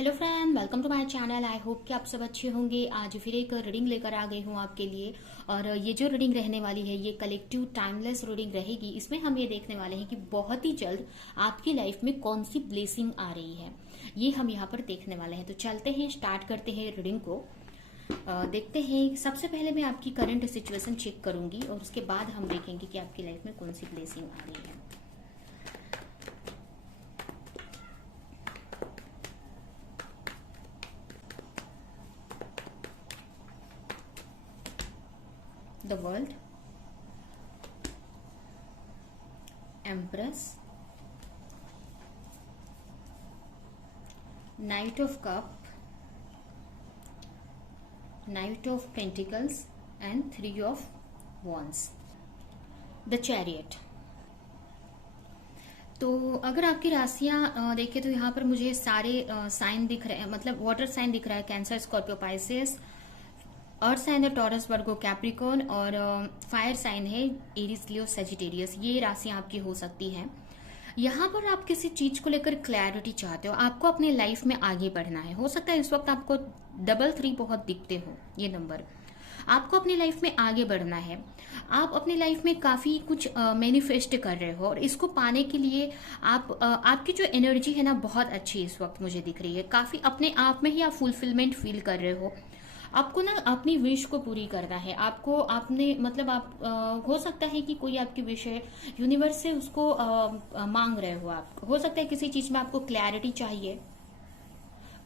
Hello friend, welcome to my channel. I hope कि आप सब अच्छे होंगे। आज फिर एक रीडिंग लेकर आ गई हूँ आपके लिए। और ये जो रीडिंग रहने वाली है ये कलेक्टिव टाइमलेस रीडिंग रहेगी। इसमें हम ये देखने वाले हैं कि बहुत ही जल्द आपकी लाइफ में कौन सी ब्लेसिंग आ रही है, ये हम यहाँ पर देखने वाले हैं। तो चलते हैं, स्टार्ट करते हैं रीडिंग को। देखते हैं। सबसे पहले मैं आपकी करंट सिचुएशन चेक करूंगी और उसके बाद हम देखेंगे कि आपकी लाइफ में कौन सी ब्लेसिंग आ रही है। The world, empress, night of cup, night of pentacles and three of wands, the chariot. तो अगर आपकी राशियां देखें तो यहाँ पर मुझे सारे साइन दिख रहे हैं, मतलब वाटर साइन दिख रहा है, Cancer, Scorpio, Pisces. Earth sign है टॉरस, वर्गो, कैप्रिकॉर्न। और फायर साइन है एरीज, लियो, सेजिटेरियस। ये राशियां आपकी हो सकती हैं। यहाँ पर आप किसी चीज को लेकर क्लैरिटी चाहते हो, आपको अपने लाइफ में आगे बढ़ना है। हो सकता है इस वक्त आपको 333 बहुत दिखते हो, ये नंबर। आपको अपनी लाइफ में आगे बढ़ना है। आप अपनी लाइफ में काफी कुछ मैनिफेस्ट कर रहे हो और इसको पाने के लिए आपकी जो एनर्जी है ना, बहुत अच्छी इस वक्त मुझे दिख रही है। काफी अपने आप में ही आप फुलफिलमेंट फील कर रहे हो। आपको ना अपनी विश को पूरी करना है। आपको आपने मतलब आप हो सकता है कि कोई आपकी विश है, यूनिवर्स से उसको मांग रहे हो। आप हो सकता है किसी चीज में आपको क्लैरिटी चाहिए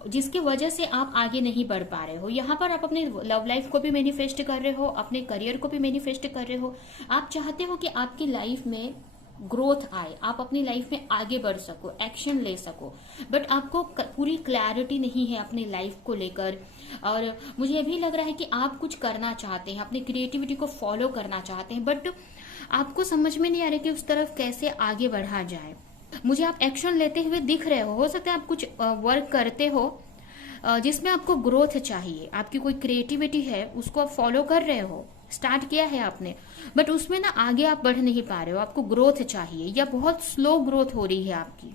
जिसकी वजह से आप आगे नहीं बढ़ पा रहे हो। यहाँ पर आप अपने लव लाइफ को भी मैनिफेस्ट कर रहे हो, अपने करियर को भी मैनिफेस्ट कर रहे हो। आप चाहते हो कि आपकी लाइफ में ग्रोथ आए, आप अपनी लाइफ में आगे बढ़ सको, एक्शन ले सको। बट आपको पूरी क्लैरिटी नहीं है अपनी लाइफ को लेकर। और मुझे भी लग रहा है कि आप कुछ करना चाहते हैं, अपनी क्रिएटिविटी को फॉलो करना चाहते हैं, बट आपको समझ में नहीं आ रहा कि उस तरफ कैसे आगे बढ़ा जाए। मुझे आप एक्शन लेते हुए दिख रहे हो सकता है आप कुछ वर्क करते हो जिसमें आपको ग्रोथ चाहिए, आपकी कोई क्रिएटिविटी है उसको आप फॉलो कर रहे हो, स्टार्ट किया है आपने, बट उसमें ना आगे आप बढ़ नहीं पा रहे हो, आपको ग्रोथ चाहिए या बहुत स्लो ग्रोथ हो रही है आपकी।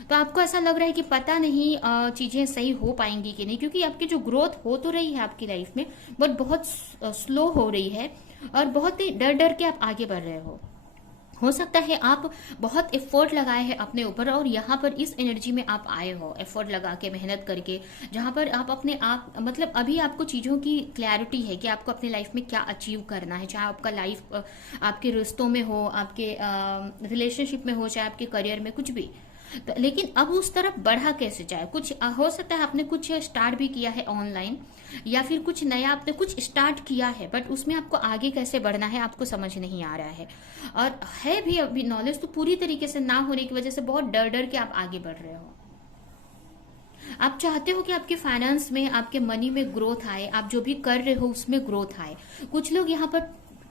तो आपको ऐसा लग रहा है कि पता नहीं चीजें सही हो पाएंगी कि नहीं, क्योंकि आपकी जो ग्रोथ हो तो रही है आपकी लाइफ में, बट बहुत स्लो हो रही है और बहुत ही डर डर के आप आगे बढ़ रहे हो सकता है आप बहुत एफर्ट लगाए हैं अपने ऊपर और यहाँ पर इस एनर्जी में आप आए हो एफर्ट लगा के, मेहनत करके, जहाँ पर आप अपने आप मतलब अभी आपको चीज़ों की क्लैरिटी है कि आपको अपने लाइफ में क्या अचीव करना है। चाहे आपका लाइफ आपके रिश्तों में हो, आपके रिलेशनशिप में हो, चाहे आपके करियर में, कुछ भी। तो लेकिन अब उस तरफ बढ़ा कैसे जाए। कुछ हो सकता है आपने कुछ स्टार्ट भी किया है ऑनलाइन, या फिर कुछ नया आपने कुछ स्टार्ट किया है, बट उसमें आपको आगे कैसे बढ़ना है आपको समझ नहीं आ रहा है। और है भी अभी नॉलेज, तो पूरी तरीके से ना होने की वजह से बहुत डर डर के आप आगे बढ़ रहे हो। आप चाहते हो कि आपके फाइनेंस में, आपके मनी में ग्रोथ आए, आप जो भी कर रहे हो उसमें ग्रोथ आए। कुछ लोग यहाँ पर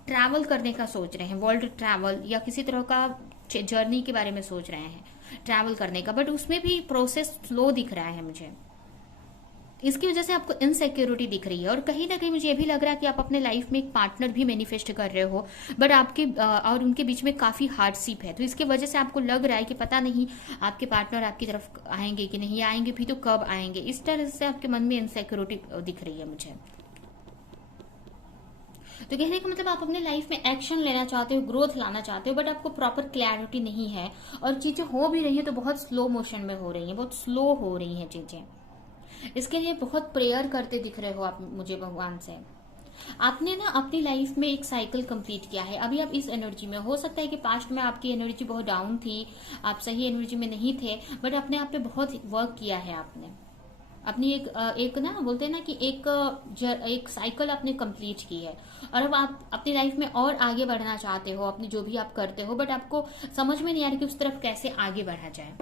ट्रैवल करने का सोच रहे हैं, वर्ल्ड ट्रैवल या किसी तरह का जर्नी के बारे में सोच रहे हैं ट्रैवल करने का, बट उसमें भी प्रोसेस स्लो दिख रहा है मुझे। इसकी वजह से आपको इनसिक्योरिटी दिख रही है और कहीं ना कहीं मुझे ये भी लग रहा है कि आप अपने लाइफ में एक पार्टनर भी मैनिफेस्ट कर रहे हो, बट आपके और उनके बीच में काफी हार्डशिप है। तो इसकी वजह से आपको लग रहा है कि पता नहीं आपके पार्टनर आपकी तरफ आएंगे कि नहीं, आएंगे भी तो कब आएंगे। इस तरह से आपके मन में इनसिक्योरिटी दिख रही है मुझे। तो कहने का मतलब आप अपने लाइफ में एक्शन लेना चाहते हो, ग्रोथ लाना चाहते हो, बट आपको प्रॉपर क्लैरिटी नहीं है और चीजें हो भी रही है तो बहुत स्लो मोशन में हो रही है, बहुत स्लो हो रही है चीजें। इसके लिए बहुत प्रेयर करते दिख रहे हो आप मुझे भगवान से। आपने ना अपनी लाइफ में एक साइकिल कंप्लीट किया है, अभी आप इस एनर्जी में। हो सकता है कि पास्ट में आपकी एनर्जी बहुत डाउन थी, आप सही एनर्जी में नहीं थे, बट अपने आप पे बहुत वर्क किया है आपने। अपनी एक ना बोलते हैं ना कि एक साइकिल आपने कंप्लीट की है और अब आप अपनी लाइफ में और आगे बढ़ना चाहते हो, अपनी जो भी आप करते हो, बट आपको समझ में नहीं आ रहा कि उस तरफ कैसे आगे बढ़ा जाए।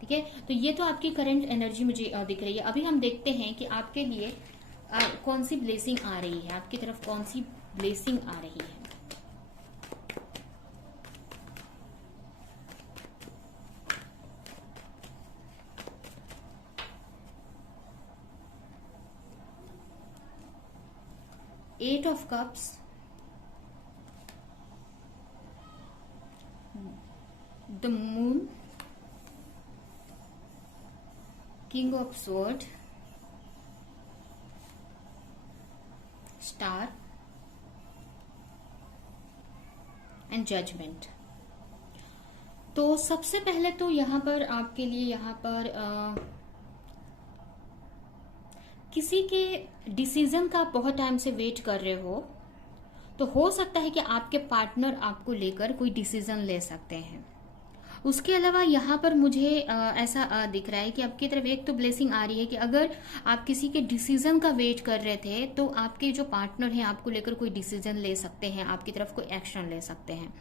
ठीक है, तो ये तो आपकी करंट एनर्जी मुझे दिख रही है। अभी हम देखते हैं कि आपके लिए कौन सी ब्लेसिंग आ रही है, आपकी तरफ कौन सी ब्लेसिंग आ रही है। Eight of cups, the moon, king of sword, star and judgement. तो सबसे पहले तो यहाँ पर आपके लिए यहाँ पर किसी के डिसीजन का आप बहुत टाइम से वेट कर रहे हो, तो हो सकता है कि आपके पार्टनर आपको लेकर कोई डिसीजन ले सकते हैं। उसके अलावा यहाँ पर मुझे ऐसा दिख रहा है कि आपकी तरफ एक तो ब्लेसिंग आ रही है कि अगर आप किसी के डिसीजन का वेट कर रहे थे तो आपके जो पार्टनर हैं आपको लेकर कोई डिसीजन ले सकते हैं, आपकी तरफ कोई एक्शन ले सकते हैं।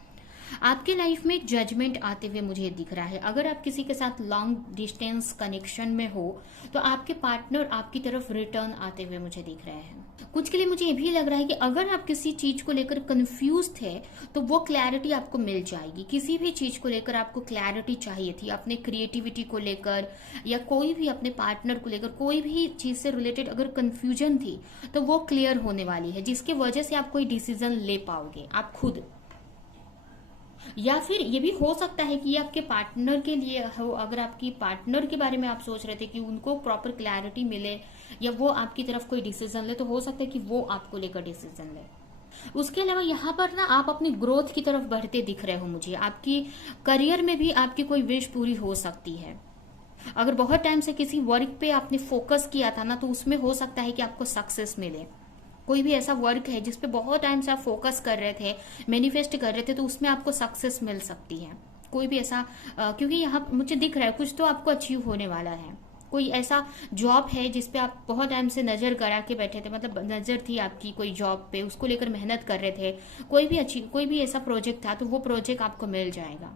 आपके लाइफ में एक जजमेंट आते हुए मुझे दिख रहा है। अगर आप किसी के साथ लॉन्ग डिस्टेंस कनेक्शन में हो तो आपके पार्टनर आपकी तरफ रिटर्न आते हुए मुझे दिख रहे हैं। कुछ के लिए मुझे ये भी लग रहा है कि अगर आप किसी चीज को लेकर कंफ्यूज थे तो वो क्लैरिटी आपको मिल जाएगी। किसी भी चीज को लेकर आपको क्लैरिटी चाहिए थी, अपने क्रिएटिविटी को लेकर या कोई भी अपने पार्टनर को लेकर कोई भी चीज से रिलेटेड अगर कंफ्यूजन थी तो वो क्लियर होने वाली है, जिसकी वजह से आप कोई डिसीजन ले पाओगे आप खुद। या फिर ये भी हो सकता है कि ये आपके पार्टनर के लिए हो। अगर आपकी पार्टनर के बारे में आप सोच रहे थे कि उनको प्रॉपर क्लैरिटी मिले या वो आपकी तरफ कोई डिसीजन ले, तो हो सकता है कि वो आपको लेकर डिसीजन ले। उसके अलावा यहाँ पर ना आप अपनी ग्रोथ की तरफ बढ़ते दिख रहे हो मुझे। आपकी करियर में भी आपकी कोई विश पूरी हो सकती है। अगर बहुत टाइम से किसी वर्क पे आपने फोकस किया था ना, तो उसमें हो सकता है कि आपको सक्सेस मिले। कोई भी ऐसा वर्क है जिसपे बहुत टाइम से आप फोकस कर रहे थे, मैनिफेस्ट कर रहे थे, तो उसमें आपको सक्सेस मिल सकती है। कोई भी ऐसा क्योंकि यहाँ मुझे दिख रहा है कुछ तो आपको अचीव होने वाला है। कोई ऐसा जॉब है जिसपे आप बहुत टाइम से नजर गड़ा के बैठे थे, मतलब नजर थी आपकी कोई जॉब पे, उसको लेकर मेहनत कर रहे थे। कोई भी ऐसा प्रोजेक्ट था तो वो प्रोजेक्ट आपको मिल जाएगा।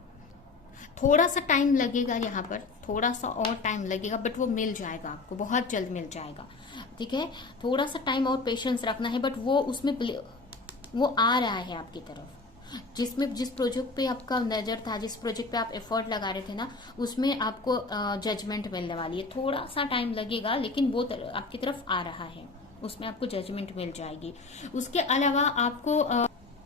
थोड़ा सा टाइम लगेगा, यहाँ पर थोड़ा सा और टाइम लगेगा, बट वो मिल जाएगा आपको, बहुत जल्द मिल जाएगा। ठीक है, थोड़ा सा टाइम और पेशेंस रखना है, बट वो उसमें वो आ रहा है आपकी तरफ। जिस प्रोजेक्ट पे आपका नजर था, जिस प्रोजेक्ट पे आप एफर्ट लगा रहे थे ना, उसमें आपको जजमेंट मिलने वाली है। थोड़ा सा टाइम लगेगा लेकिन वो आपकी तरफ आ रहा है, उसमें आपको जजमेंट मिल जाएगी। उसके अलावा आपको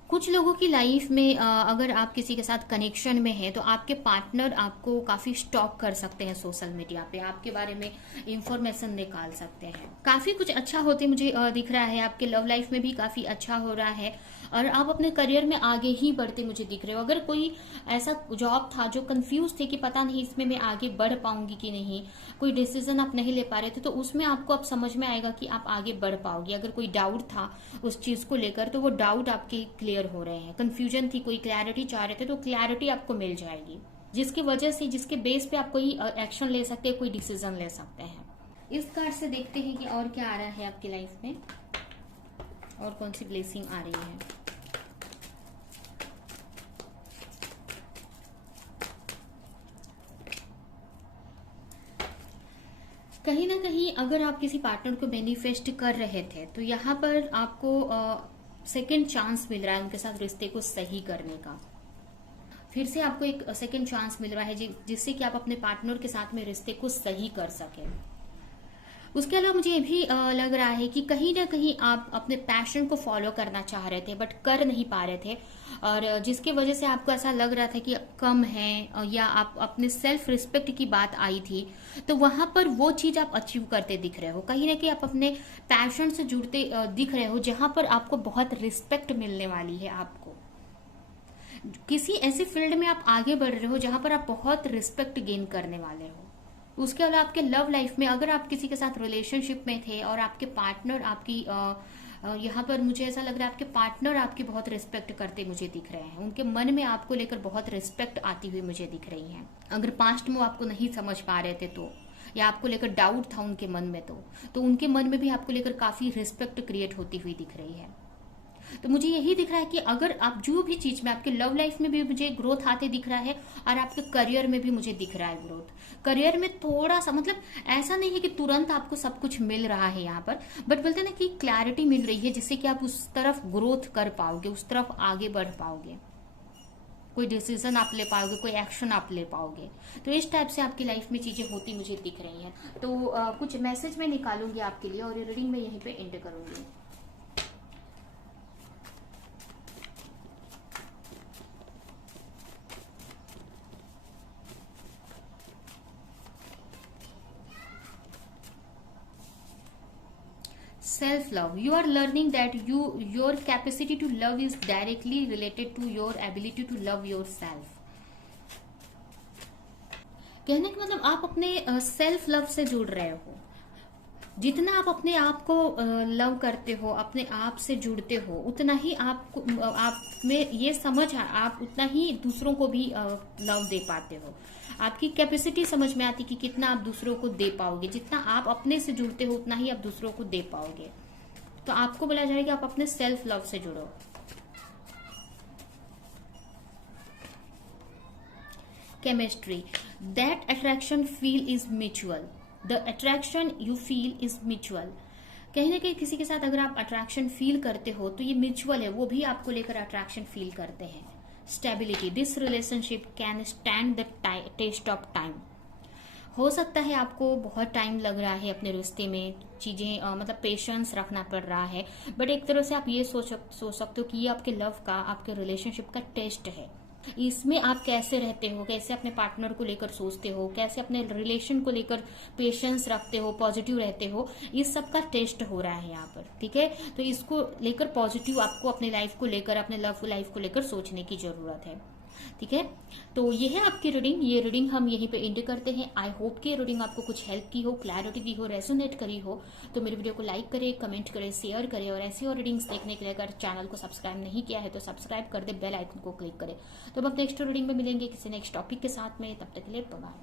कुछ लोगों की लाइफ में अगर आप किसी के साथ कनेक्शन में हैं तो आपके पार्टनर आपको काफी स्टॉक कर सकते हैं सोशल मीडिया पे, आपके बारे में इंफॉर्मेशन निकाल सकते हैं। काफी कुछ अच्छा होते मुझे दिख रहा है। आपके लव लाइफ में भी काफी अच्छा हो रहा है और आप अपने करियर में आगे ही बढ़ते मुझे दिख रहे हो। अगर कोई ऐसा जॉब था जो कंफ्यूज थे कि पता नहीं इसमें मैं आगे बढ़ पाऊंगी कि नहीं, कोई डिसीजन आप नहीं ले पा रहे थे, तो उसमें आपको अब समझ में आएगा कि आप आगे बढ़ पाओगे। अगर कोई डाउट था उस चीज को लेकर तो वो डाउट आपके क्लियर हो रहे हैं। कंफ्यूजन थी, कोई क्लैरिटी चाह रहे थे, तो क्लैरिटी आपको मिल जाएगी, जिसकी वजह से जिसके बेस पे आप कोई एक्शन ले सकते हैं, कोई डिसीजन ले सकते हैं। इस कार्ड से देखते हैं कि और क्या आ रहा है आपकी लाइफ में और कौन सी ब्लेसिंग आ रही है। कहीं ना कहीं अगर आप किसी पार्टनर को मैनिफेस्ट कर रहे थे तो यहाँ पर आपको सेकंड चांस मिल रहा है उनके साथ रिश्ते को सही करने का। फिर से आपको एक सेकंड चांस मिल रहा है जिससे कि आप अपने पार्टनर के साथ में रिश्ते को सही कर सकें। उसके अलावा मुझे ये भी लग रहा है कि कहीं ना कहीं आप अपने पैशन को फॉलो करना चाह रहे थे बट कर नहीं पा रहे थे, और जिसकी वजह से आपको ऐसा लग रहा था कि कम है, या आप अपने सेल्फ रिस्पेक्ट की बात आई थी, तो वहां पर वो चीज आप अचीव करते दिख रहे हो। कहीं ना कहीं आप अपने पैशन से जुड़ते दिख रहे हो, जहां पर आपको बहुत रिस्पेक्ट मिलने वाली है। आपको किसी ऐसे फील्ड में आप आगे बढ़ रहे हो जहां पर आप बहुत रिस्पेक्ट गेन करने वाले हो। उसके अलावा आपके लव लाइफ में अगर आप किसी के साथ रिलेशनशिप में थे और आपके पार्टनर आपकी यहाँ पर मुझे ऐसा लग रहा है आपके पार्टनर आपकी बहुत रिस्पेक्ट करते मुझे दिख रहे हैं। उनके मन में आपको लेकर बहुत रिस्पेक्ट आती हुई मुझे दिख रही है। अगर पास्ट में आपको नहीं समझ पा रहे थे तो, या आपको लेकर डाउट था उनके मन में, तो उनके मन में भी आपको लेकर काफी रिस्पेक्ट क्रिएट होती हुई दिख रही है। तो मुझे यही दिख रहा है कि अगर आप जो भी चीज में, आपके लव लाइफ में भी मुझे ग्रोथ आते दिख रहा है और आपके करियर में भी मुझे दिख रहा है ग्रोथ। करियर में थोड़ा सा, मतलब ऐसा नहीं है कि तुरंत आपको सब कुछ मिल रहा है यहाँ पर, बट बोलते हैं ना कि क्लैरिटी मिल रही है जिससे कि आप उस तरफ ग्रोथ कर पाओगे, उस तरफ आगे बढ़ पाओगे, कोई डिसीजन आप ले पाओगे, कोई एक्शन आप ले पाओगे। तो इस टाइप से आपकी लाइफ में चीजें होती मुझे दिख रही हैं। तो कुछ मैसेज मैं निकालूंगी आपके लिए और रीडिंग में यहीं पे एंड करूंगी। Self love, you are learning that your capacity to love is directly related to your ability to love yourself. कहने का मतलब आप अपने सेल्फ लव से जुड़ रहे हो। जितना आप अपने आप को लव करते हो, अपने आप से जुड़ते हो, उतना ही आपको आप में ये समझ आप उतना ही दूसरों को भी लव दे पाते हो। आपकी कैपेसिटी समझ में आती कि कितना आप दूसरों को दे पाओगे। जितना आप अपने से जुड़ते हो उतना ही आप दूसरों को दे पाओगे। तो आपको बोला जाएगा आप अपने सेल्फ लव से जुड़ो। Chemistry, that attraction feel is mutual, the attraction you feel is mutual. कहीं ना कहीं किसी के साथ अगर आप अट्रैक्शन फील करते हो तो ये म्यूचुअल है, वो भी आपको लेकर अट्रैक्शन फील करते हैं। Stability, this relationship can stand the test of time. हो सकता है आपको बहुत टाइम लग रहा है अपने रिश्ते में, चीजें मतलब पेशेंस रखना पड़ रहा है, बट एक तरह से आप ये सोच सकते हो कि ये आपके लव का, आपके रिलेशनशिप का टेस्ट है। इसमें आप कैसे रहते हो, कैसे अपने पार्टनर को लेकर सोचते हो, कैसे अपने रिलेशन को लेकर पेशेंस रखते हो, पॉजिटिव रहते हो, इस सब का टेस्ट हो रहा है यहाँ पर। ठीक है, तो इसको लेकर पॉजिटिव आपको अपने लाइफ को लेकर, अपने लव लाइफ को लेकर सोचने की जरूरत है। ठीक है, तो ये है आपकी रीडिंग। ये रीडिंग हम यहीं पे एंड करते हैं। आई होप कि रीडिंग आपको कुछ हेल्प की हो, क्लैरिटी दी हो, रेजोनेट करी हो। तो मेरे वीडियो को लाइक करें, कमेंट करें, शेयर करें, और ऐसी और रीडिंग्स देखने के लिए अगर चैनल को सब्सक्राइब नहीं किया है तो सब्सक्राइब कर दे, बेल आइकन को क्लिक करें। तो अब नेक्स्ट रीडिंग में मिलेंगे किसी नेक्स्ट टॉपिक के साथ में। तब तक के लिए बाय।